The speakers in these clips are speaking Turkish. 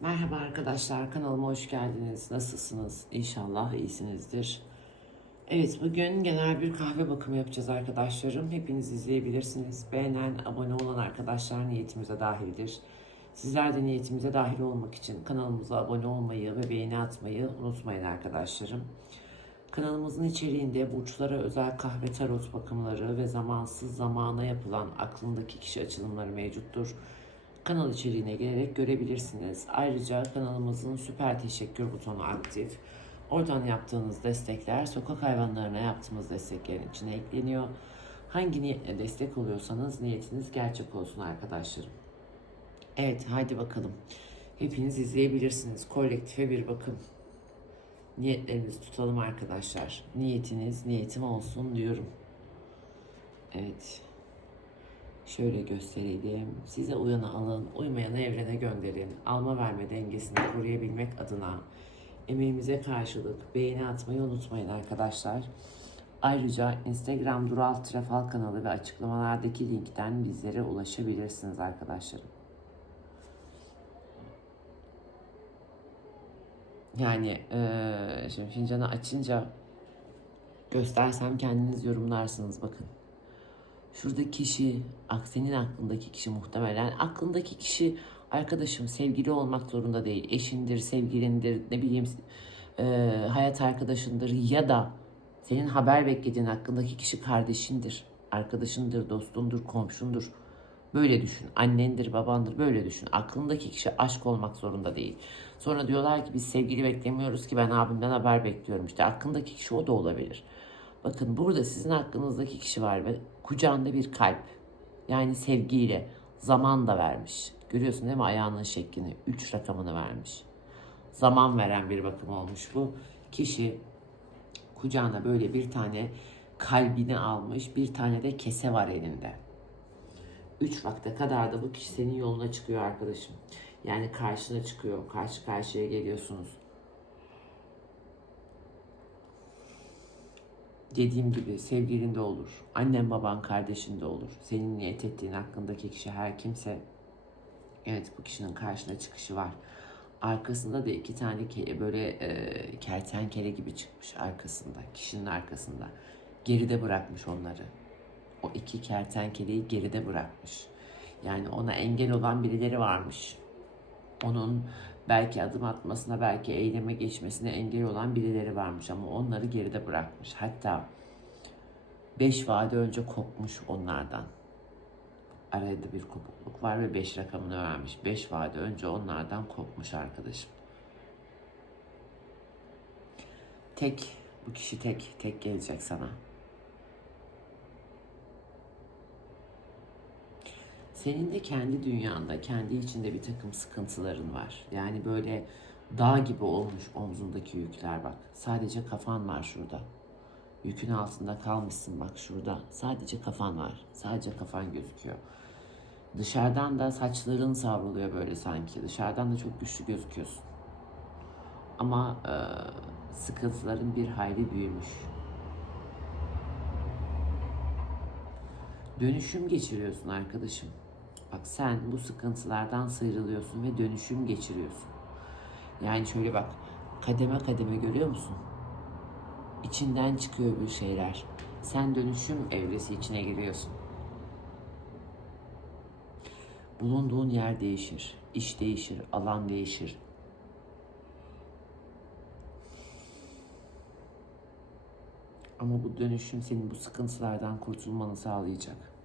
Merhaba arkadaşlar, kanalıma hoş geldiniz. Nasılsınız? İnşallah iyisinizdir. Evet, bugün genel bir kahve bakımı yapacağız arkadaşlarım. Hepiniz izleyebilirsiniz. Beğenen, abone olan arkadaşlar niyetimize dahildir. Sizler de niyetimize dahil olmak için kanalımıza abone olmayı ve beğeni atmayı unutmayın arkadaşlarım. Kanalımızın içeriğinde burçlara özel kahve tarot bakımları ve zamansız zamana yapılan aklındaki kişi açılımları mevcuttur. Kanal içeriğine gelerek görebilirsiniz. Ayrıca kanalımızın süper teşekkür butonu aktif. Oradan yaptığınız destekler sokak hayvanlarına yaptığımız desteklerin içine ekleniyor. Hangi niyetle destek oluyorsanız niyetiniz gerçek olsun arkadaşlarım. Evet haydi bakalım. Hepiniz izleyebilirsiniz. Kolektife bir bakım. Niyetlerinizi tutalım arkadaşlar. Niyetiniz niyetim olsun diyorum. Evet. Şöyle gösterelim. Size uyanı alın, uymayanı evrene gönderin. Alma verme dengesini koruyabilmek adına emeğimize karşılık beğeni atmayı unutmayın arkadaşlar. Ayrıca Instagram Dural Trafal kanalı ve açıklamalardaki linkten bizlere ulaşabilirsiniz arkadaşlarım. Yani eee, şimdi fincanı açınca göstersem kendiniz yorumlarsınız bakın. Şuradaki kişi, senin aklındaki kişi muhtemelen aklındaki kişi arkadaşım sevgili olmak zorunda değil. Eşindir, sevgilindir, ne bileyim e, hayat arkadaşındır ya da senin haber beklediğin hakkındaki kişi kardeşindir, arkadaşındır, dostundur, komşundur. Böyle düşün. Annendir, babandır. Böyle düşün. Aklındaki kişi aşk olmak zorunda değil. Sonra diyorlar ki biz sevgili beklemiyoruz ki ben abimden haber bekliyorum. İşte aklındaki kişi o da olabilir. Bakın burada sizin hakkınızdaki kişi var ve kucağında bir kalp. Yani sevgiyle zaman da vermiş. Görüyorsun değil mi ayağının şeklini? 3 rakamını vermiş. Zaman veren bir bakım olmuş bu. Kişi kucağına böyle bir tane kalbini almış, bir tane de kese var elinde. 3 vakte kadar da bu kişi senin yoluna çıkıyor arkadaşım. Yani karşına çıkıyor, karşı karşıya geliyorsunuz. Dediğim gibi sevgilin de olur, annen baban kardeşin de olur. Senin niyet ettiğin hakkındaki kişi her kimse evet bu kişinin karşına çıkışı var. Arkasında da iki tane ke- böyle e, kertenkele gibi çıkmış arkasında, kişinin arkasında. Geride bırakmış onları. O iki kertenkeleyi geride bırakmış. Yani ona engel olan birileri varmış. Onun belki adım atmasına, belki eyleme geçmesine engel olan birileri varmış ama onları geride bırakmış. Hatta beş vade önce kopmuş onlardan. Arada bir kopukluk var ve beş rakamını vermiş. Beş vade önce onlardan kopmuş arkadaşım. Tek, bu kişi tek, tek gelecek sana. Senin de kendi dünyanda, kendi içinde bir takım sıkıntıların var. Yani böyle dağ gibi olmuş omzundaki yükler bak. Sadece kafan var şurada. Yükün altında kalmışsın bak şurada. Sadece kafan var. Sadece kafan gözüküyor. Dışarıdan da saçların savruluyor böyle sanki. Dışarıdan da çok güçlü gözüküyorsun. Ama e, sıkıntıların bir hayli büyümüş. Dönüşüm geçiriyorsun arkadaşım. Bak sen bu sıkıntılardan sıyrılıyorsun ve dönüşüm geçiriyorsun. Yani şöyle bak kademe kademe görüyor musun? İçinden çıkıyor bir şeyler. Sen dönüşüm evresi içine giriyorsun. Bulunduğun yer değişir, iş değişir, alan değişir. Ama bu dönüşüm senin bu sıkıntılardan kurtulmanı sağlayacak.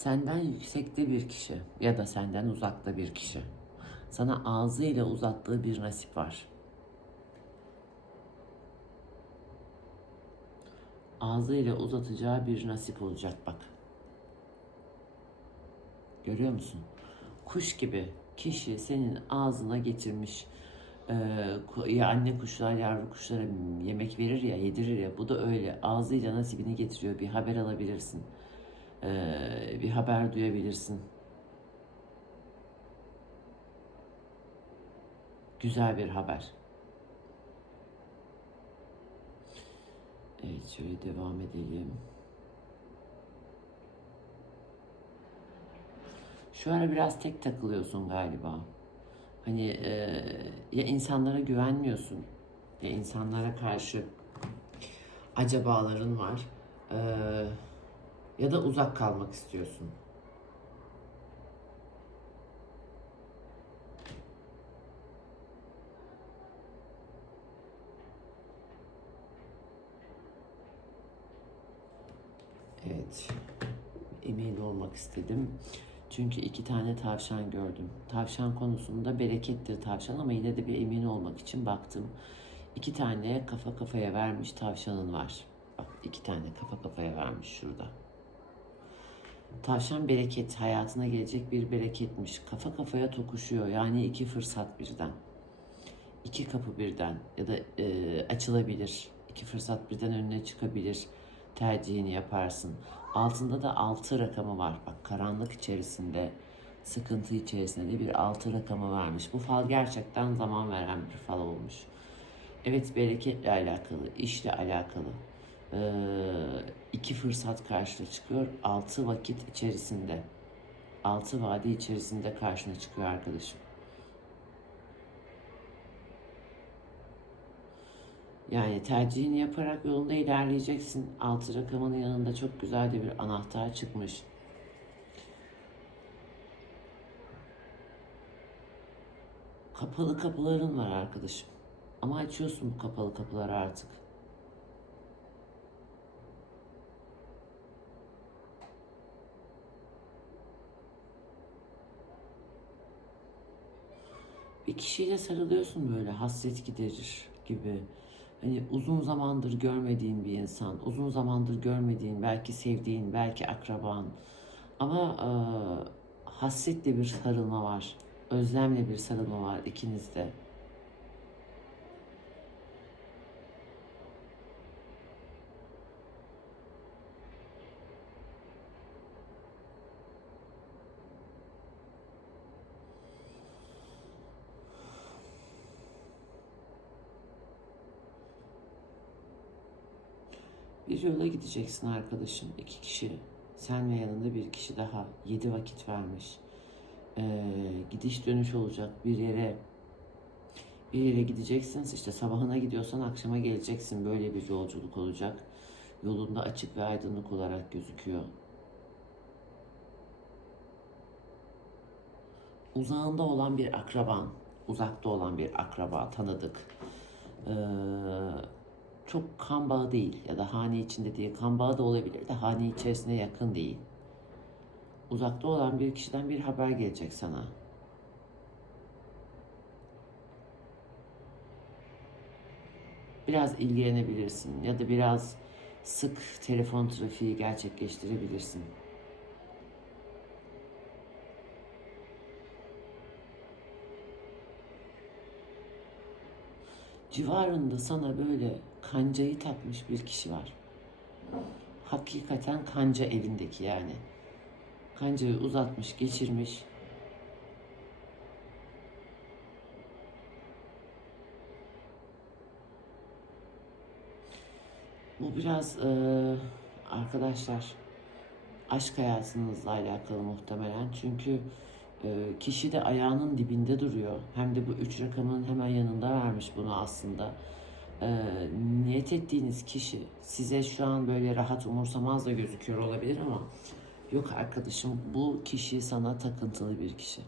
Senden yüksekte bir kişi ya da senden uzakta bir kişi. Sana ağzıyla uzattığı bir nasip var. Ağzıyla uzatacağı bir nasip olacak bak. Görüyor musun? Kuş gibi kişi senin ağzına getirmiş. Ku- ya anne kuşlar yavru kuşlara yemek verir ya yedirir ya bu da öyle ağzıyla nasibini getiriyor bir haber alabilirsin Ee, bir haber duyabilirsin. Güzel bir haber. Evet şöyle devam edelim. Şu ara biraz tek takılıyorsun galiba. Hani e, ya insanlara güvenmiyorsun ya insanlara karşı acabaların var. E, ya da uzak kalmak istiyorsun. Evet. Emin olmak istedim. Çünkü iki tane tavşan gördüm. Tavşan konusunda berekettir tavşan ama yine de bir emin olmak için baktım. İki tane kafa kafaya vermiş tavşanın var. Bak iki tane kafa kafaya vermiş şurada. Tavşan bereket, hayatına gelecek bir bereketmiş. Kafa kafaya tokuşuyor. Yani iki fırsat birden. İki kapı birden ya da e, açılabilir. İki fırsat birden önüne çıkabilir. Tercihini yaparsın. Altında da altı rakamı var. Bak karanlık içerisinde, sıkıntı içerisinde de bir altı rakamı varmış. Bu fal gerçekten zaman veren bir fal olmuş. Evet bereketle alakalı, işle alakalı. Ee, iki fırsat karşına çıkıyor. Altı vakit içerisinde. Altı vade içerisinde karşına çıkıyor arkadaşım. Yani tercihini yaparak yolunda ilerleyeceksin. Altı rakamının yanında çok güzel de bir anahtar çıkmış. Kapalı kapıların var arkadaşım. Ama açıyorsun bu kapalı kapıları artık. Bir kişiyle sarılıyorsun böyle hasret giderir gibi. Hani uzun zamandır görmediğin bir insan, uzun zamandır görmediğin, belki sevdiğin, belki akraban. Ama e, hasretle bir sarılma var. Özlemle bir sarılma var ikinizde. Yola gideceksin arkadaşım. iki kişi. Sen ve yanında bir kişi daha. Yedi vakit vermiş. Ee, gidiş dönüş olacak. Bir yere bir yere gideceksiniz. İşte sabahına gidiyorsan akşama geleceksin. Böyle bir yolculuk olacak. Yolunda açık ve aydınlık olarak gözüküyor. Uzağında olan bir akraban, uzakta olan bir akraba, tanıdık. Ee, çok kan bağı değil ya da hane içinde değil. Kan bağı da olabilir de hane içerisine yakın değil. Uzakta olan bir kişiden bir haber gelecek sana. Biraz ilgilenebilirsin ya da biraz sık telefon trafiği gerçekleştirebilirsin. Civarında sana böyle kancayı takmış bir kişi var. Hakikaten kanca elindeki yani. Kancayı uzatmış, geçirmiş. Bu biraz eee, arkadaşlar aşk hayatınızla alakalı muhtemelen. Çünkü eee, kişi de ayağının dibinde duruyor. Hem de bu üç rakamın hemen yanında vermiş bunu aslında. Eee, niyet ettiğiniz kişi size şu an böyle rahat umursamaz da gözüküyor olabilir ama yok arkadaşım bu kişi sana takıntılı bir kişi.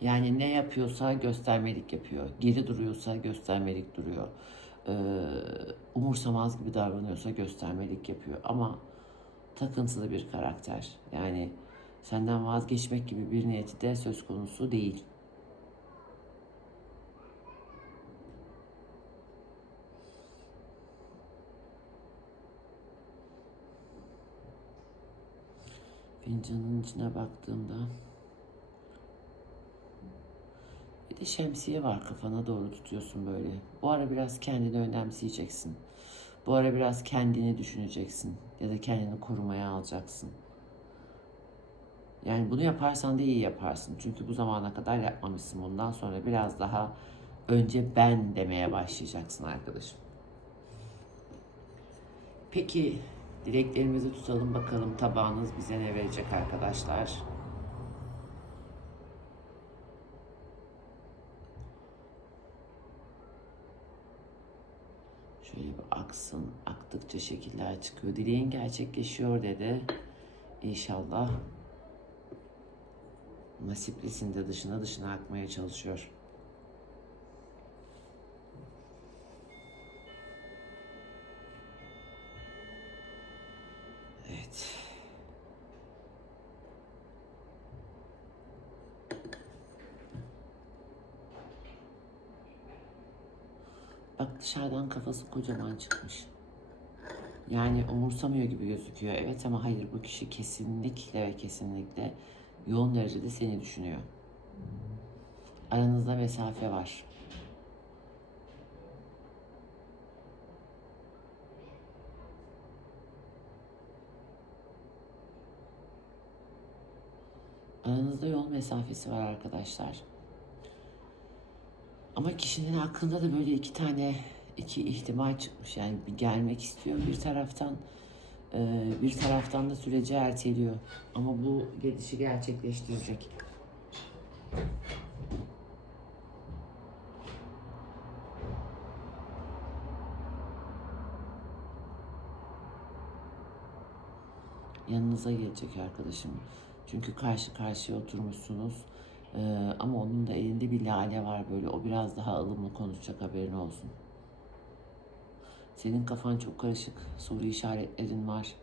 Yani ne yapıyorsa göstermelik yapıyor. Geri duruyorsa göstermelik duruyor. Ee, umursamaz gibi davranıyorsa göstermelik yapıyor. Ama takıntılı bir karakter. Yani senden vazgeçmek gibi bir niyeti de söz konusu değil. Fincanın içine baktığımda bir de şemsiye var kafana doğru tutuyorsun böyle. Bu ara biraz kendini önemseyeceksin. Bu ara biraz kendini düşüneceksin ya da kendini korumaya alacaksın. Yani bunu yaparsan da iyi yaparsın. Çünkü bu zamana kadar yapmamışsın. Bundan sonra biraz daha önce ben demeye başlayacaksın arkadaşım. Peki Dileklerimizi tutalım bakalım tabağınız bize ne verecek arkadaşlar. Şöyle bir aksın. Aktıkça şekiller çıkıyor. Dileğin gerçekleşiyor dedi. İnşallah nasiplesinde dışına dışına akmaya çalışıyor. Kafası kocaman çıkmış. Yani umursamıyor gibi gözüküyor. Evet ama hayır bu kişi kesinlikle ve kesinlikle yoğun derecede seni düşünüyor. Aranızda mesafe var. Aranızda yol mesafesi var arkadaşlar. Ama kişinin aklında da böyle iki tane iki ihtimal çıkmış. Yani bir gelmek istiyor bir taraftan e, bir taraftan da süreci erteliyor. Ama bu gelişi gerçekleştirecek. yanınıza gelecek arkadaşım. Çünkü karşı karşıya oturmuşsunuz. Ee, ama onun da elinde bir lale var böyle. O biraz daha ılımlı konuşacak haberin olsun. Senin kafan çok karışık. Soru işaretlerin var.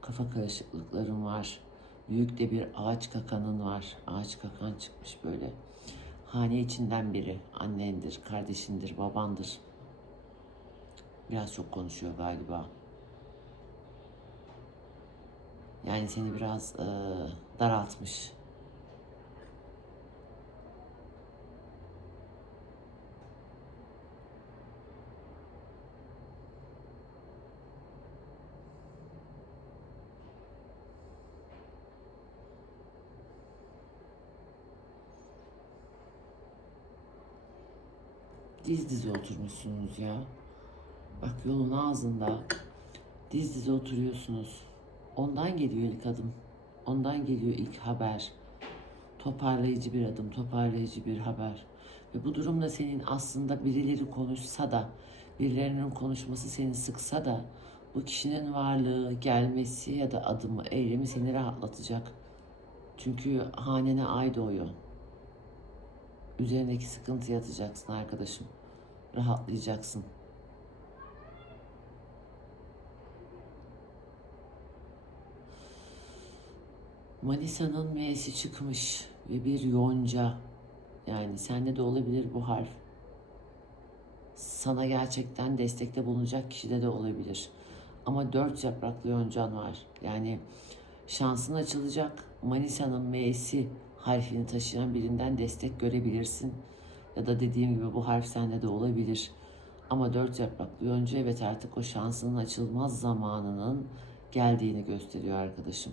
Kafa karışıklıkların var. Büyük de bir ağaç kakanın var. Ağaç kakan çıkmış böyle. Hane içinden biri. Annendir, kardeşindir, babandır. Biraz çok konuşuyor galiba. Yani seni biraz e, daraltmış. Diz dize oturmuşsunuz ya. Bak yolun ağzında diz dize oturuyorsunuz. Ondan geliyor ilk adım. Ondan geliyor ilk haber. Toparlayıcı bir adım, toparlayıcı bir haber. Ve bu durumda senin aslında birileri konuşsa da, birilerinin konuşması seni sıksa da bu kişinin varlığı, gelmesi ya da adımı, eylemi seni rahatlatacak. Çünkü hanene ay doğuyor. Üzerindeki sıkıntı yatacaksın arkadaşım. Rahatlayacaksın. Manisa'nın M'si çıkmış ve bir yonca. Yani sende de olabilir bu harf. Sana gerçekten destekte bulunacak kişide de olabilir. Ama dört yapraklı yoncan var. Yani şansın açılacak. Manisa'nın M'si harfini taşıyan birinden destek görebilirsin. Ya da dediğim gibi bu harf sende de olabilir. Ama dört yapraklı yonca evet artık o şansının açılmaz zamanının geldiğini gösteriyor arkadaşım.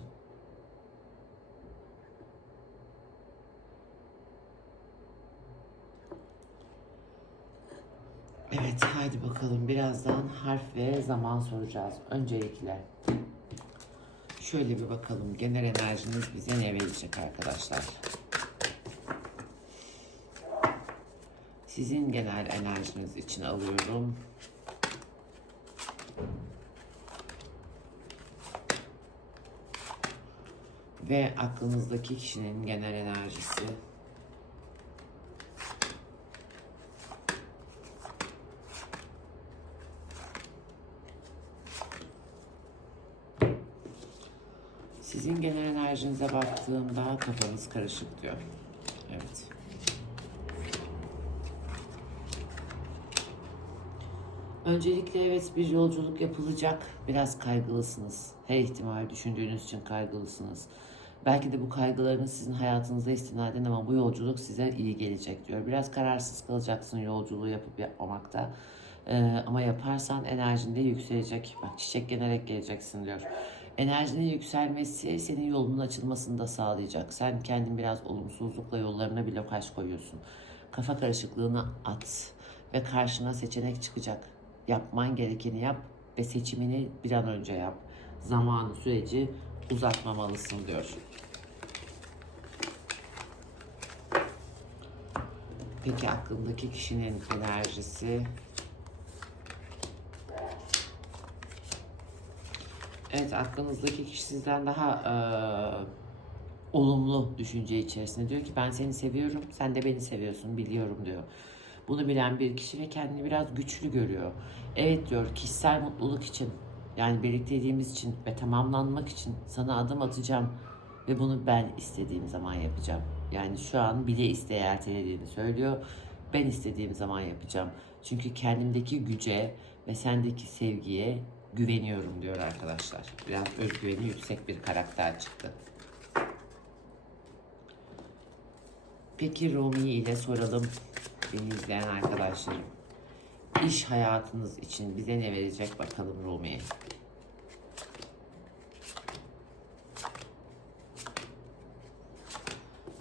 Evet, haydi bakalım. Birazdan harf ve zaman soracağız. Öncelikle şöyle bir bakalım. Genel enerjiniz bize ne verecek arkadaşlar? Sizin genel enerjiniz için alıyorum. Ve aklınızdaki kişinin genel enerjisi. Sizin genel enerjinize baktığımda kafanız karışık diyor. Evet. Öncelikle evet bir yolculuk yapılacak. Biraz kaygılısınız. Her ihtimal düşündüğünüz için kaygılısınız. Belki de bu kaygılarınız sizin hayatınızda istinaden ama bu yolculuk size iyi gelecek diyor. Biraz kararsız kalacaksın yolculuğu yapıp yapmamakta. Ee, ama yaparsan enerjinde yükselecek. Bak çiçeklenerek geleceksin diyor. Enerjinin yükselmesi senin yolunun açılmasını da sağlayacak. Sen kendin biraz olumsuzlukla yollarına blokaj koyuyorsun. Kafa karışıklığını at ve karşına seçenek çıkacak. Yapman gerekeni yap ve seçimini bir an önce yap. Zamanı, süreci uzatmamalısın diyor. Peki aklındaki kişinin enerjisi Evet aklınızdaki kişi sizden daha eee, olumlu düşünce içerisinde. Diyor ki ben seni seviyorum, sen de beni seviyorsun biliyorum diyor. Bunu bilen bir kişi ve kendini biraz güçlü görüyor. Evet diyor kişisel mutluluk için yani birlikteliğimiz için ve tamamlanmak için sana adım atacağım ve bunu ben istediğim zaman yapacağım. Yani şu an bile isteye ertelediğini söylüyor. Ben istediğim zaman yapacağım. Çünkü kendimdeki güce ve sendeki sevgiye güveniyorum diyor arkadaşlar. Biraz özgüveni yüksek bir karakter çıktı. Peki Rumi ile soralım beni izleyen arkadaşlarım. İş hayatınız için bize ne verecek bakalım Rumi.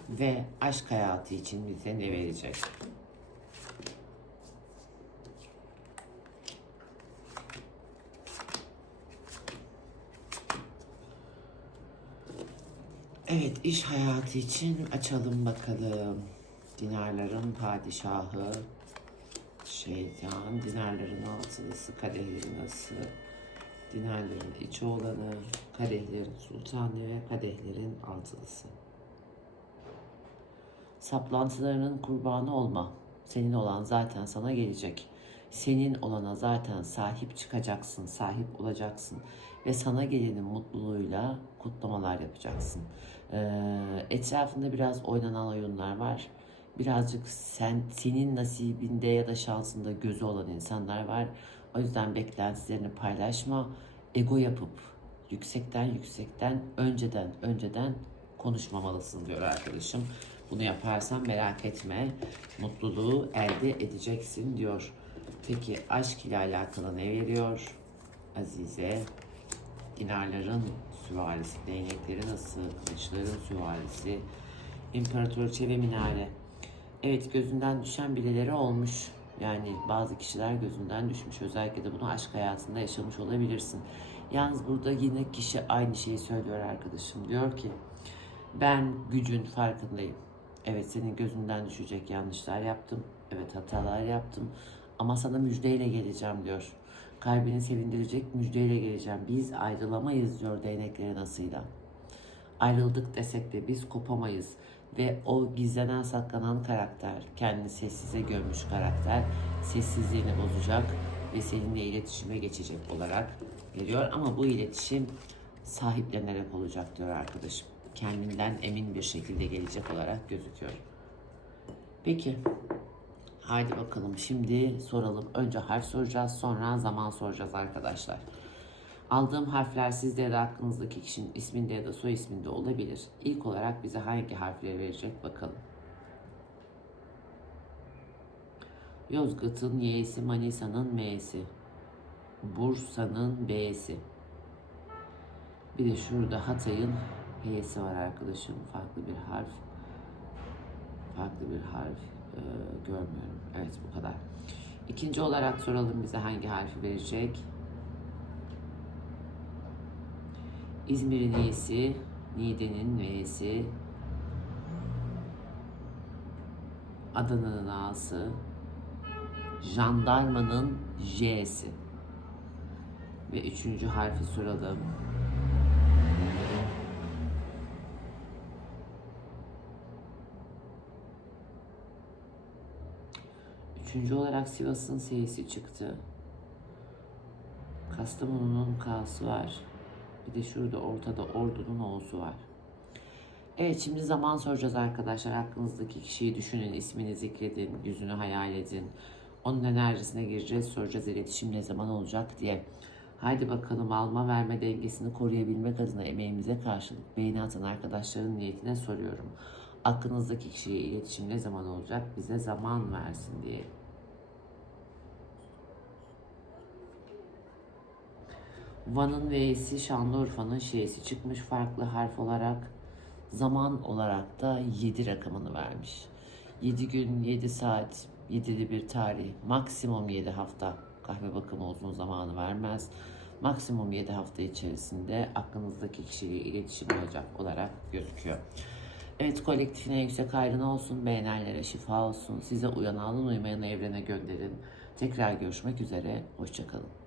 Ve aşk hayatı için bize ne verecek? Evet, iş hayatı için açalım bakalım. Dinarların padişahı, şeytan, dinarların altılısı, kadehlerin ası, dinarların içi olanı, kadehlerin sultanı ve kadehlerin altılısı. Saplantılarının kurbanı olma. Senin olan zaten sana gelecek. Senin olana zaten sahip çıkacaksın, sahip olacaksın. Ve sana gelenin mutluluğuyla kutlamalar yapacaksın. Ee, etrafında biraz oynanan oyunlar var. Birazcık sen senin nasibinde ya da şansında gözü olan insanlar var. O yüzden beklentilerini paylaşma. Ego yapıp yüksekten yüksekten önceden önceden konuşmamalısın diyor arkadaşım. Bunu yaparsan merak etme mutluluğu elde edeceksin diyor. Peki aşk ile alakalı ne veriyor? Azize dinarların süvarisi, değneklerin ası, kılıçların süvarisi, imparatoriçe ve minare. Evet gözünden düşen birileri olmuş. Yani bazı kişiler gözünden düşmüş. Özellikle de bunu aşk hayatında yaşamış olabilirsin. Yalnız burada yine kişi aynı şeyi söylüyor arkadaşım. Diyor ki ben gücün farkındayım. Evet senin gözünden düşecek yanlışlar yaptım. Evet hatalar yaptım. Ama sana müjdeyle geleceğim diyor. Kalbini sevindirecek müjdeyle geleceğim. Biz ayrılamayız diyor değneklerin asıyla. Ayrıldık desek de biz kopamayız. Ve o gizlenen saklanan karakter, kendini sessize gömmüş karakter sessizliğini bozacak ve seninle iletişime geçecek olarak veriyor. Ama bu iletişim sahiplenerek olacak diyor arkadaşım. Kendinden emin bir şekilde gelecek olarak gözüküyor. Peki. Haydi bakalım şimdi soralım. Önce harf soracağız sonra zaman soracağız arkadaşlar. Aldığım harfler sizde ya da aklınızdaki kişinin isminde ya da soy isminde olabilir. İlk olarak bize hangi harfleri verecek bakalım. Yozgat'ın Y'si, Manisa'nın M'si, Bursa'nın B'si. Bir de şurada Hatay'ın H'si var arkadaşım. Farklı bir harf. Farklı bir harf e, görmüyorum. Evet bu kadar. İkinci olarak soralım bize hangi harfi verecek. İzmir'in Y'si, Niğde'nin V'si, Adana'nın A'sı, Jandarmanın J'si. Ve üçüncü harfi soralım. Üçüncü olarak Sivas'ın S'si çıktı. Kastamonu'nun K'sı var. Bir de şurada ortada Ordu'nun O'su var. Evet şimdi zaman soracağız arkadaşlar. Aklınızdaki kişiyi düşünün, ismini zikredin, yüzünü hayal edin. Onun enerjisine gireceğiz, soracağız iletişim ne zaman olacak diye. Haydi bakalım alma verme dengesini koruyabilmek adına emeğimize karşılık beğeni atan arkadaşların niyetine soruyorum. Aklınızdaki kişiye iletişim ne zaman olacak bize zaman versin diye. Van'ın V'si Şanlıurfa'nın Ş'si çıkmış farklı harf olarak. Zaman olarak da 7 rakamını vermiş. 7 gün, 7 saat, 7'li bir tarih, maksimum 7 hafta kahve bakımı uzun zamanı vermez. Maksimum 7 hafta içerisinde aklınızdaki kişiyle iletişim olacak olarak gözüküyor. Evet kolektifine yüksek ayrına olsun, beğenenlere şifa olsun. Size uyan alın, uymayanı evrene gönderin. Tekrar görüşmek üzere, hoşçakalın.